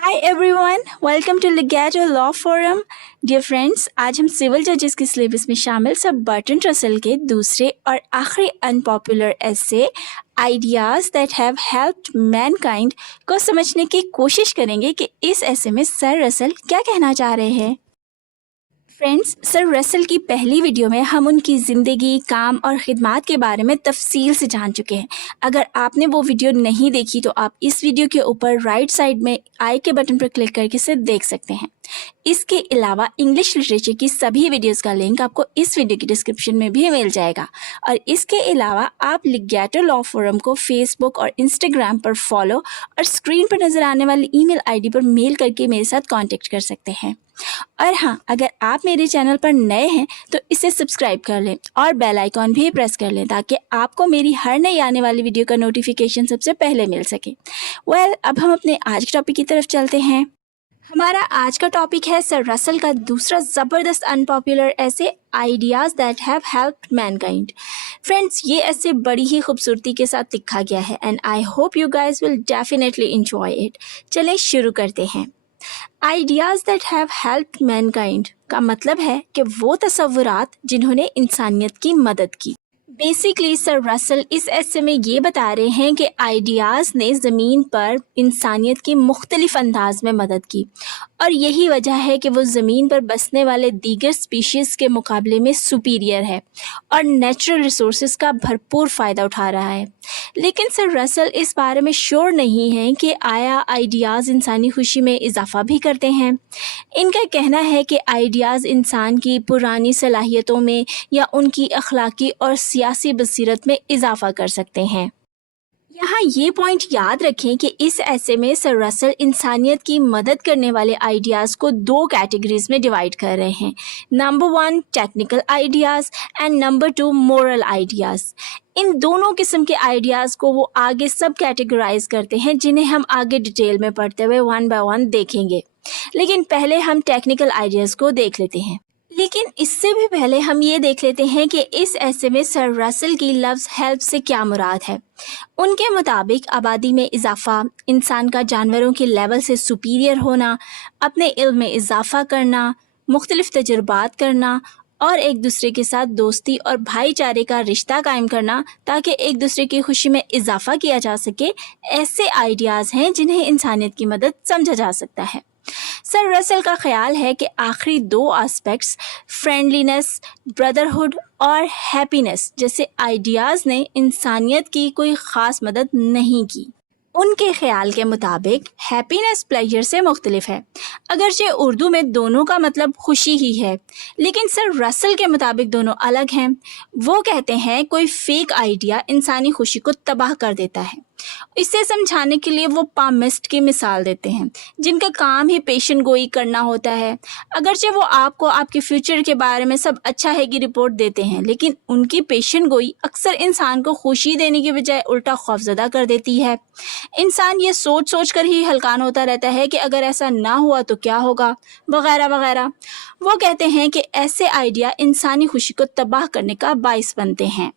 Hi everyone, welcome to Legato Law Forum. Dear friends, आज हम civil जजेस के सिलेबस में शामिल सर बर्टन रसल के दूसरे और आखिरी unpopular essay ideas that have helped Mankind को समझने की कोशिश करेंगे कि इस एसे में सर रसल क्या कहना चाह रहे हैं। फ्रेंड्स, सर रसल की पहली वीडियो में हम उनकी ज़िंदगी, काम और ख़िदमात के बारे में तफसील से जान चुके हैं। अगर आपने वो वीडियो नहीं देखी तो आप इस वीडियो के ऊपर राइट साइड में आई के बटन पर क्लिक करके इसे देख सकते हैं। इसके अलावा इंग्लिश लिटरेचर की सभी वीडियोस का लिंक आपको इस वीडियो की डिस्क्रिप्शन में भी मिल जाएगा। और इसके अलावा आप लिगैटो लॉ फोरम को फेसबुक और इंस्टाग्राम पर फॉलो और स्क्रीन पर नज़र आने वाली ईमेल आईडी पर मेल करके मेरे साथ कांटेक्ट कर सकते हैं। और हाँ, अगर आप मेरे चैनल पर नए हैं तो इसे सब्सक्राइब कर लें और बेल आइकॉन भी प्रेस कर लें ताकि आपको मेरी हर नई आने वाली वीडियो का नोटिफिकेशन सबसे पहले मिल सके। अब हम अपने आज के टॉपिक की तरफ चलते हैं। हमारा आज का टॉपिक है सर रसल का दूसरा ज़बरदस्त अनपॉपुलर ऐसे ideas that have helped Mankind. Friends, ये ऐसे बड़ी ही खूबसूरती के साथ लिखा गया है and I hope you guys will definitely enjoy it. चलें शुरू करते हैं। Ideas that have helped Mankind का मतलब है कि वो तसव्वुरात जिन्होंने इंसानियत की मदद की। बेसिकली सर रसल इस ऐसे में ये बता रहे हैं कि आइडियाज़ ने ज़मीन पर इंसानियत की मुख्तलिफ अंदाज में मदद की और यही वजह है कि वो ज़मीन पर बसने वाले दीगर स्पीशीज़ के मुकाबले में सुपीरियर है और नेचुरल रिसोर्सेज का भरपूर फ़ायदा उठा रहा है। लेकिन सर रसल इस बारे में श्योर नहीं है कि आया आइडियाज़ इंसानी खुशी में इजाफ़ा भी करते हैं। इनका कहना है कि आइडियाज़ इंसान की पुरानी सलाहियतों में या उनकी अखलाकी और सियासी बसीरत में इजाफ़ा कर सकते हैं। यहाँ ये पॉइंट याद रखें कि इस ऐसे में सर रसल इंसानियत की मदद करने वाले आइडियाज़ को दो कैटेगरीज में डिवाइड कर रहे हैं। Number 1 technical ideas and number 2 moral ideas. इन दोनों किस्म के आइडियाज़ को वो आगे सब कैटेगराइज करते हैं जिन्हें हम आगे डिटेल में पढ़ते हुए वन बाय वन देखेंगे। लेकिन पहले हम टेक्निकल आइडियाज़ को देख लेते हैं। लेकिन इससे भी पहले हम ये देख लेते हैं कि इस ऐसे में सर रसल की लफ्ज़ हेल्प से क्या मुराद है। उनके मुताबिक आबादी में इजाफ़ा, इंसान का जानवरों के लेवल से सुपीरियर होना, अपने इल्म में इजाफ़ा करना, मुख्तलिफ तजुर्बात करना और एक दूसरे के साथ दोस्ती और भाईचारे का रिश्ता कायम करना ताकि एक दूसरे की खुशी में इजाफ़ा किया जा सके, ऐसे आइडियाज़ हैं जिन्हें इंसानियत की मदद समझा जा सकता है। सर रसल का ख्याल है कि आखिरी दो एस्पेक्ट्स फ्रेंडलीनेस, ब्रदरहुड और हैप्पीनेस जैसे आइडियाज़ ने इंसानियत की कोई ख़ास मदद नहीं की। उनके ख्याल के मुताबिक हैप्पीनेस प्लेजर से मुख्तलिफ है। अगरचे उर्दू में दोनों का मतलब खुशी ही है, लेकिन सर रसल के मुताबिक दोनों अलग हैं। वो कहते हैं कोई फेक आइडिया इंसानी खुशी को तबाह कर देता है। इसे समझाने के लिए वो पामिस्ट की मिसाल देते हैं जिनका काम ही पेशन गोई करना होता है। अगरचे वो आपको आपके फ्यूचर के बारे में सब अच्छा है की रिपोर्ट देते हैं, लेकिन उनकी पेशन गोई अक्सर इंसान को खुशी देने की बजाय उल्टा खौफजदा कर देती है। इंसान ये सोच सोच कर ही हलकान होता रहता है कि अगर ऐसा ना हुआ तो क्या होगा, वगैरह वगैरह। वो कहते हैं कि ऐसे आइडिया इंसानी खुशी को तबाह करने का बाइस बनते हैं।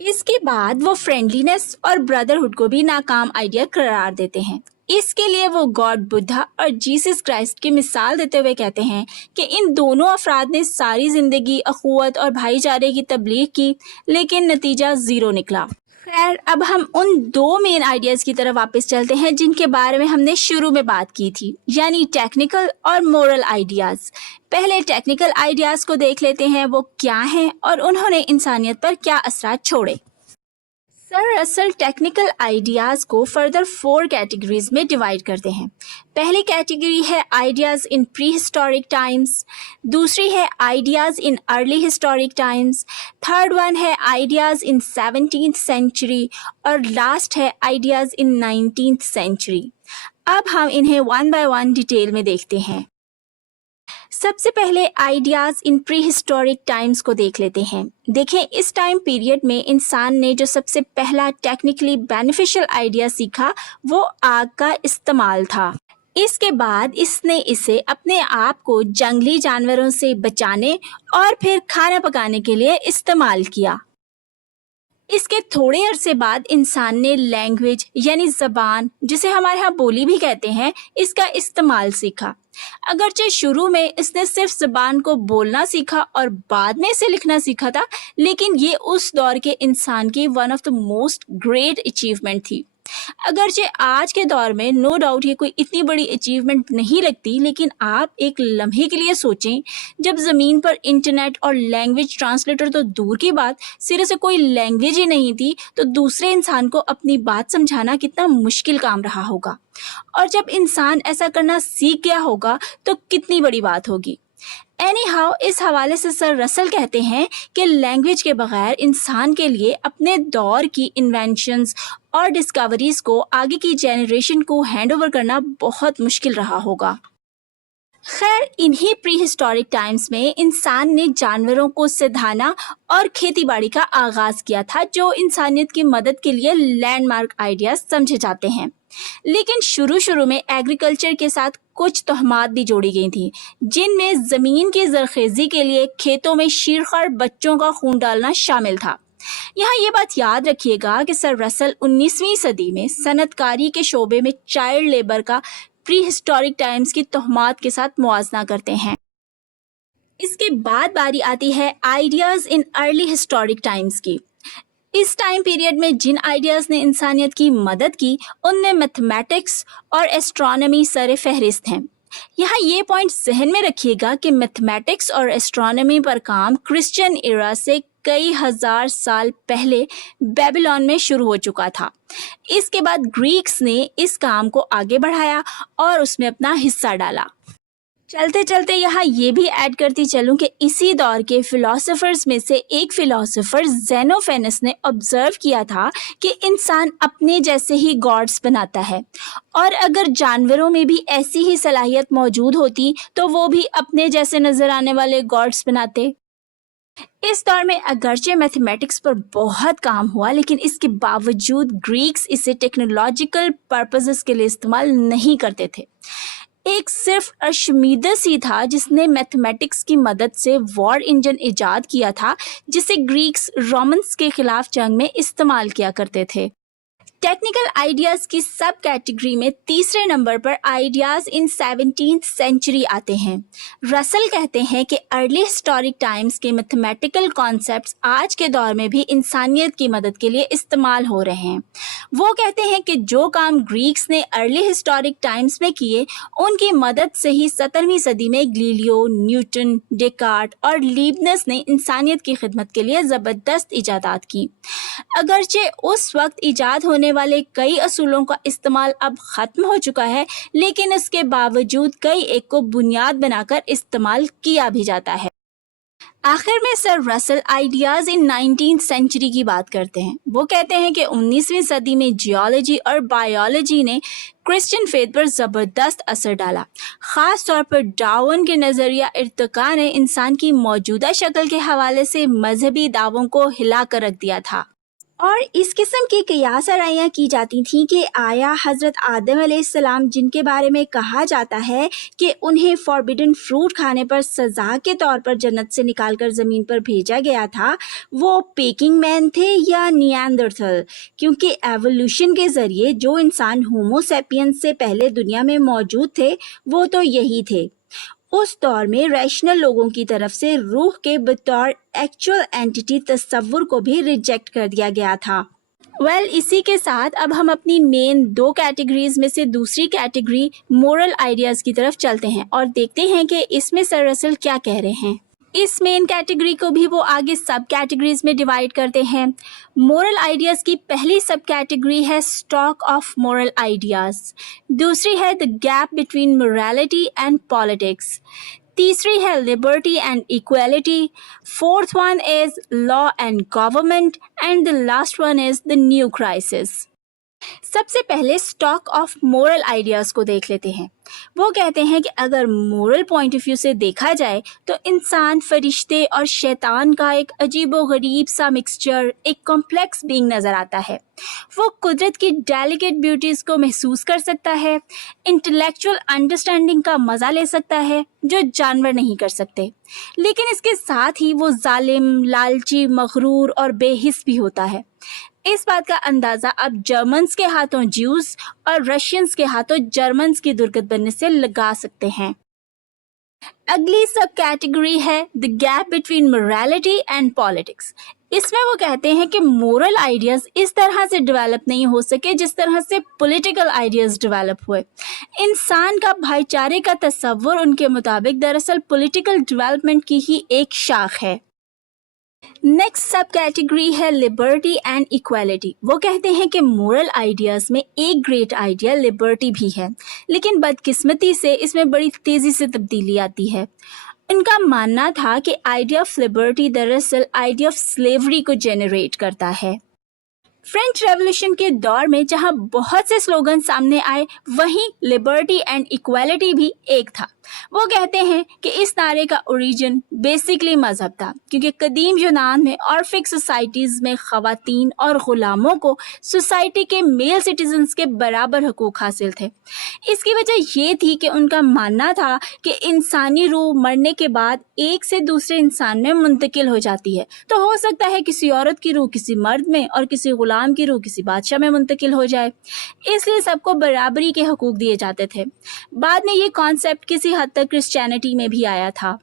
इसके बाद वो फ्रेंडलीनेस और ब्रदरहुड को भी नाकाम आइडिया करार देते हैं। इसके लिए वो गॉड बुद्धा और जीसस क्राइस्ट की मिसाल देते हुए कहते हैं कि इन दोनों अफराद ने सारी ज़िंदगी अखुवत और भाईचारे की तबलीग की, लेकिन नतीजा ज़ीरो निकला। खैर, अब हम उन दो मेन आइडियाज़ की तरफ वापस चलते हैं जिनके बारे में हमने शुरू में बात की थी, यानी टेक्निकल और मोरल आइडियाज़। पहले टेक्निकल आइडियाज़ को देख लेते हैं, वो क्या हैं और उन्होंने इंसानियत पर क्या असरात छोड़े। सर रसल टेक्निकल आइडियाज़ को फर्दर 4 कैटेगरीज में डिवाइड करते हैं। पहली कैटेगरी है आइडियाज़ इन प्री हिस्टोरिक टाइम्स, दूसरी है ideas in early historic times, third one है आइडियाज़ इन 17th सेंचुरी और लास्ट है आइडियाज़ इन 19th सेंचुरी। अब हम इन्हें वन बाय वन डिटेल में देखते हैं। सबसे पहले आइडियाज़ इन प्री हिस्टोरिक टाइम्स को देख लेते हैं। देखें, इस टाइम पीरियड में इंसान ने जो सबसे पहला टेक्निकली बेनिफिशियल आइडिया सीखा वो आग का इस्तेमाल था। इसके बाद इसने इसे अपने आप को जंगली जानवरों से बचाने और फिर खाना पकाने के लिए इस्तेमाल किया। इसके थोड़े अरसे बाद इंसान ने लैंग्वेज यानी ज़बान, जिसे हमारे यहाँ बोली भी कहते हैं, इसका इस्तेमाल सीखा। अगरचे शुरू में इसने सिर्फ ज़बान को बोलना सीखा और बाद में इसे लिखना सीखा था, लेकिन ये उस दौर के इंसान की one of the most great achievement थी। अगरचे आज के दौर में नो डाउट ये कोई इतनी बड़ी अचीवमेंट नहीं लगती, लेकिन आप एक लम्हे के लिए सोचें, जब ज़मीन पर इंटरनेट और लैंग्वेज ट्रांसलेटर तो दूर की बात, सिरे से कोई लैंग्वेज ही नहीं थी, तो दूसरे इंसान को अपनी बात समझाना कितना मुश्किल काम रहा होगा। और जब इंसान ऐसा करना सीख गया होगा तो कितनी बड़ी बात होगी। एनी हाउ, इस हवाले से सर रसल कहते हैं कि लैंग्वेज के बगैर इंसान के लिए अपने दौर की इन्वेंशंस और डिस्कवरीज को आगे की जनरेशन को हैंड ओवर करना बहुत मुश्किल रहा होगा। खैर, इन्हीं प्री हिस्टोरिक टाइम्स में इंसान ने जानवरों को सिधाना और खेती बाड़ी का आगाज किया था, जो इंसानियत की मदद के लिए लैंडमार्क आइडियाज समझे जाते हैं। लेकिन शुरू में एग्रीकल्चर के साथ कुछ तोहमात भी जोड़ी गई थी, जिनमें जमीन की जरखेजी के लिए खेतों में शीरखार बच्चों का खून डालना शामिल था। यहाँ ये बात याद रखिएगा कि सर रसल 19वीं सदी में सनतकारी के शोबे में चाइल्ड लेबर का प्री हिस्टोरिक टाइम्स की तोहमात के साथ मुआजना करते हैं। इसके बाद बारी आती है ideas in early historic times की। इस टाइम पीरियड में जिन आइडियाज ने इंसानियत की मदद की, उनमें मैथमेटिक्स और एस्ट्रोनॉमी सर फहरिस्त हैं। यहाँ ये पॉइंट जहन में रखिएगा कि मैथमेटिक्स और एस्ट्रोनॉमी पर काम क्रिश्चियन एरा से कई हजार साल पहले बेबीलोन में शुरू हो चुका था। इसके बाद ग्रीक्स ने इस काम को आगे बढ़ाया और उसमें अपना हिस्सा डाला। चलते चलते यहाँ ये भी ऐड करती चलूँ कि इसी दौर के फिलोसोफर्स में से एक फिलोसोफर जेनोफेनस ने ऑब्जर्व किया था कि इंसान अपने जैसे ही गॉड्स बनाता है, और अगर जानवरों में भी ऐसी ही सलाहियत मौजूद होती तो वो भी अपने जैसे नजर आने वाले गॉड्स बनाते। इस दौर में अगरचे मैथमेटिक्स पर बहुत काम हुआ, लेकिन इसके बावजूद ग्रीक्स इसे टेक्नोलॉजिकल पर्पसेस के लिए इस्तेमाल नहीं करते थे। एक सिर्फ अर्शिमीदस ही था जिसने मैथमेटिक्स की मदद से वॉर इंजन इजाद किया था, जिसे ग्रीक्स रोमन्स के खिलाफ जंग में इस्तेमाल किया करते थे। टेक्निकल आइडियाज की सब कैटेगरी में तीसरे नंबर पर आइडियाज इन 17th सेंचुरी आते हैं। रसल कहते हैं कि अर्ली हिस्टोरिक टाइम्स के मैथमेटिकल कॉन्सेप्ट्स आज के दौर में भी इंसानियत की मदद के लिए इस्तेमाल हो रहे हैं। वो कहते हैं कि जो काम ग्रीक्स ने अर्ली हिस्टोरिक टाइम्स में किए, उनकी मदद से ही 17वीं सदी में गलीलियो, न्यूटन, डेकार्ट और लीबनिस ने इंसानियत की खिदमत के लिए ज़बरदस्त इजादात की। अगरचे उस वक्त इजाद होने वाले कई असूलों का इस्तेमाल अब खत्म हो चुका है, लेकिन इसके बावजूद कई एक को बुनियाद बनाकर इस्तेमाल किया भी जाता है। आखिर में sir Russell ideas in 19th century की बात करते हैं। वो कहते हैं कि 19वीं सदी में जियोलॉजी और बायोलॉजी ने क्रिश्चियन फेथ पर ज़बरदस्त असर डाला। ख़ास तौर पर डार्विन के नज़रिया इर्तिका ने इंसान की मौजूदा शक्ल के हवाले से मजहबी दावों को हिला कर रख दिया था, और इस किस्म की कयास आराइयाँ की जाती थीं कि आया हज़रत आदम अलैहिस्सलाम, जिनके बारे में कहा जाता है कि उन्हें फॉरबिडन फ्रूट खाने पर सज़ा के तौर पर जन्नत से निकालकर ज़मीन पर भेजा गया था, वो पेकिंग मैन थे या नियांडरथल, क्योंकि एवोल्यूशन के ज़रिए जो इंसान होमो सेपियंस से पहले दुनिया में मौजूद थे, वो तो यही थे। उस दौर में रैशनल लोगों की तरफ से रूह के बतौर एक्चुअल एंटिटी तस्वुर को भी रिजेक्ट कर दिया गया था। इसी के साथ अब हम अपनी मेन दो कैटेगरीज में से दूसरी कैटेगरी मोरल आइडियाज़ की तरफ चलते हैं और देखते हैं कि इसमें सर रसल क्या कह रहे हैं। इस मेन कैटेगरी को भी वो आगे सब कैटेगरीज में डिवाइड करते हैं। मोरल आइडियाज़ की पहली सब कैटेगरी है स्टॉक ऑफ मोरल आइडियाज़, दूसरी है the gap between morality and politics, तीसरी है liberty and equality, fourth one is law and government, and the last one is the new crisis. سب سے پہلے اسٹاک آف مورل آئیڈیاز کو دیکھ لیتے ہیں. وہ کہتے ہیں کہ اگر مورل پوائنٹ آف ویو سے دیکھا جائے تو انسان فرشتے اور شیطان کا ایک عجیب و غریب سا مکسچر، ایک کمپلیکس بینگ نظر آتا ہے. وہ قدرت کی ڈیلیکیٹ بیوٹیز کو محسوس کر سکتا ہے، انٹلیکچوئل انڈرسٹینڈنگ کا مزہ لے سکتا ہے جو جانور نہیں کر سکتے، لیکن اس کے ساتھ ہی وہ ظالم، لالچی، مغرور اور بے حس بھی ہوتا ہے. اس بات کا اندازہ اب جرمنز کے ہاتھوں جیوز اور رشینز کے ہاتھوں جرمنز کی درگت بننے سے لگا سکتے ہیں. اگلی سب کیٹیگری ہے the gap between morality and politics. اس میں وہ کہتے ہیں کہ مورل آئیڈیاز اس طرح سے ڈیولپ نہیں ہو سکے جس طرح سے پولیٹیکل آئیڈیاز ڈیولپ ہوئے. انسان کا بھائی چارے کا تصور ان کے مطابق دراصل پولیٹیکل ڈیولپمنٹ کی ہی ایک شاخ ہے. نیکسٹ سب کیٹیگری ہے لبرٹی اینڈ ایکویلٹی. وہ کہتے ہیں کہ مورل آئیڈیاز میں ایک گریٹ آئیڈیا لبرٹی بھی ہے، لیکن بدقسمتی سے اس میں بڑی تیزی سے تبدیلی آتی ہے. ان کا ماننا تھا کہ آئیڈیا آف لبرٹی دراصل آئیڈیا آف سلیوری کو جنریٹ کرتا ہے. فرینچ ریولوشن کے دور میں جہاں بہت سے سلوگن سامنے آئے، وہیں لبرٹی اینڈ ایکویلٹی بھی ایک تھا. وہ کہتے ہیں کہ اس نعرے کا اوریجن بیسکلی مذہب تھا، کیونکہ قدیم یونان میں عرفک سوسائٹیز میں خواتین اور غلاموں کو سوسائٹی کے میل سٹیزنز کے برابر حقوق حاصل تھے. اس کی وجہ یہ تھی کہ ان کا ماننا تھا کہ انسانی روح مرنے کے بعد ایک سے دوسرے انسان میں منتقل ہو جاتی ہے، تو ہو سکتا ہے کسی عورت کی روح کسی مرد میں اور کسی غلام کی روح کسی بادشاہ میں منتقل ہو جائے. اس لیے سب کو برابری کے حقوق دیے جاتے تھے. بعد میں یہ کانسیپٹ کسی حد تک کرسچینٹی میں بھی آیا تھا.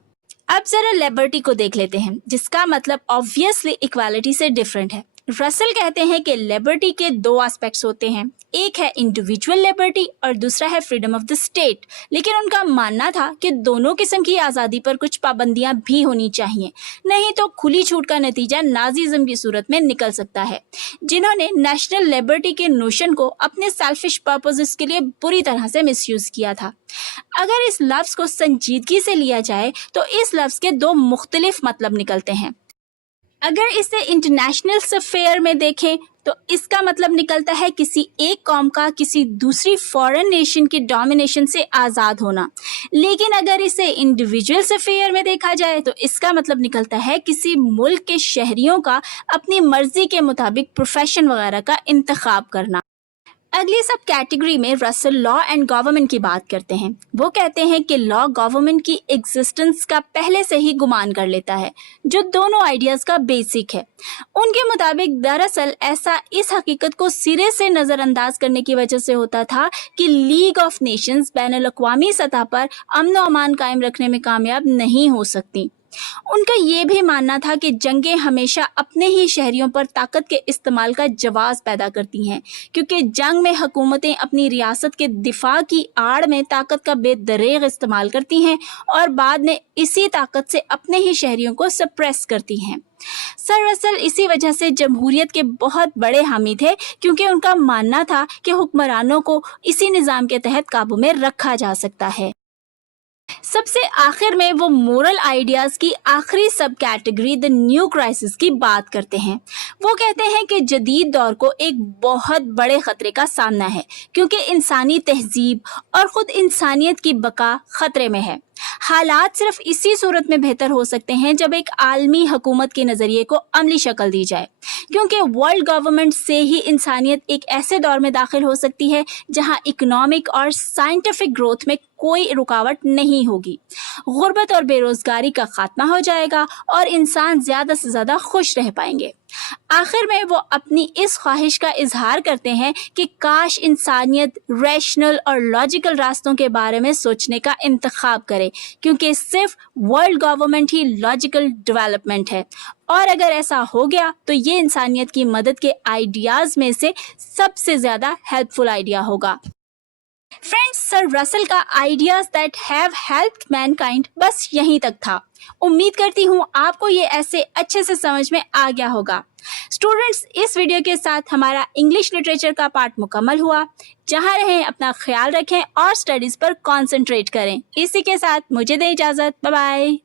اب ذرا لبرٹی کو دیکھ لیتے ہیں، جس کا مطلب آبویسلی ایکویلٹی سے ڈفرینٹ ہے. رسل کہتے ہیں کہ لبرٹی کے دو آسپیکٹس ہوتے ہیں، ایک ہے انڈیویجول لبرٹی اور دوسرا ہے فریڈم آف دا اسٹیٹ. لیکن ان کا ماننا تھا کہ دونوں قسم کی آزادی پر کچھ پابندیاں بھی ہونی چاہیے، نہیں تو کھلی چھوٹ کا نتیجہ نازیزم کی صورت میں نکل سکتا ہے، جنہوں نے نیشنل لبرٹی کے نوشن کو اپنے سیلفش پرپزز کے لیے بری طرح سے مس یوز کیا تھا. اگر اس لفظ کو سنجیدگی سے لیا جائے تو اس لفظ کے دو مختلف مطلب نکلتے ہیں. اگر اسے انٹرنیشنل سفیر میں دیکھیں تو اس کا مطلب نکلتا ہے کسی ایک قوم کا کسی دوسری فورن نیشن کی ڈومینیشن سے آزاد ہونا. لیکن اگر اسے انڈیویجول سفیر میں دیکھا جائے تو اس کا مطلب نکلتا ہے کسی ملک کے شہریوں کا اپنی مرضی کے مطابق پروفیشن وغیرہ کا انتخاب کرنا. اگلی سب کیٹیگری میں رسل لا اینڈ گورنمنٹ کی بات کرتے ہیں. وہ کہتے ہیں کہ لا گورنمنٹ کی ایگزسٹنس کا پہلے سے ہی گمان کر لیتا ہے، جو دونوں آئیڈیاز کا بیسک ہے. ان کے مطابق دراصل ایسا اس حقیقت کو سرے سے نظر انداز کرنے کی وجہ سے ہوتا تھا کہ لیگ آف نیشنز بین الاقوامی سطح پر امن و امان قائم رکھنے میں کامیاب نہیں ہو سکتی. ان کا یہ بھی ماننا تھا کہ جنگیں ہمیشہ اپنے ہی شہریوں پر طاقت کے استعمال کا جواز پیدا کرتی ہیں، کیونکہ جنگ میں حکومتیں اپنی ریاست کے دفاع کی آڑ میں طاقت کا بے دریغ استعمال کرتی ہیں اور بعد میں اسی طاقت سے اپنے ہی شہریوں کو سپریس کرتی ہیں. سر رسل اسی وجہ سے جمہوریت کے بہت بڑے حامی تھے، کیونکہ ان کا ماننا تھا کہ حکمرانوں کو اسی نظام کے تحت قابو میں رکھا جا سکتا ہے. سب سے آخر میں وہ مورل آئیڈیاز کی آخری سب کیٹیگری دی نیو کرائسس کی بات کرتے ہیں. وہ کہتے ہیں کہ جدید دور کو ایک بہت بڑے خطرے کا سامنا ہے، کیونکہ انسانی تہذیب اور خود انسانیت کی بقا خطرے میں ہے. حالات صرف اسی صورت میں بہتر ہو سکتے ہیں جب ایک عالمی حکومت کے نظریے کو عملی شکل دی جائے، کیونکہ ورلڈ گورنمنٹ سے ہی انسانیت ایک ایسے دور میں داخل ہو سکتی ہے جہاں اکنامک اور سائنٹیفک گروتھ میں کوئی رکاوٹ نہیں ہوگی، غربت اور بے روزگاری کا خاتمہ ہو جائے گا اور انسان زیادہ سے زیادہ خوش رہ پائیں گے. آخر میں وہ اپنی اس خواہش کا اظہار کرتے ہیں کہ کاش انسانیت ریشنل اور لاجیکل راستوں کے بارے میں سوچنے کا انتخاب کرے، کیونکہ صرف ورلڈ گورنمنٹ ہی لاجیکل ڈیولپمنٹ ہے، اور اگر ایسا ہو گیا تو یہ انسانیت کی مدد کے آئیڈیاز میں سے سب سے زیادہ ہیلپ فل آئیڈیا ہوگا. فرینڈز، سر رسل کا آئیڈیاز دیٹ ہیو ہیلپڈ مین کائنڈ بس یہیں تک تھا. امید کرتی ہوں آپ کو یہ ایسے اچھے سے سمجھ میں آ گیا ہوگا. اسٹوڈینٹس، اس ویڈیو کے ساتھ ہمارا انگلش لٹریچر کا پارٹ مکمل ہوا. جہاں رہیں اپنا خیال رکھیں اور اسٹڈیز پر کانسنٹریٹ کریں. اسی کے ساتھ مجھے دیں اجازت. Bye bye.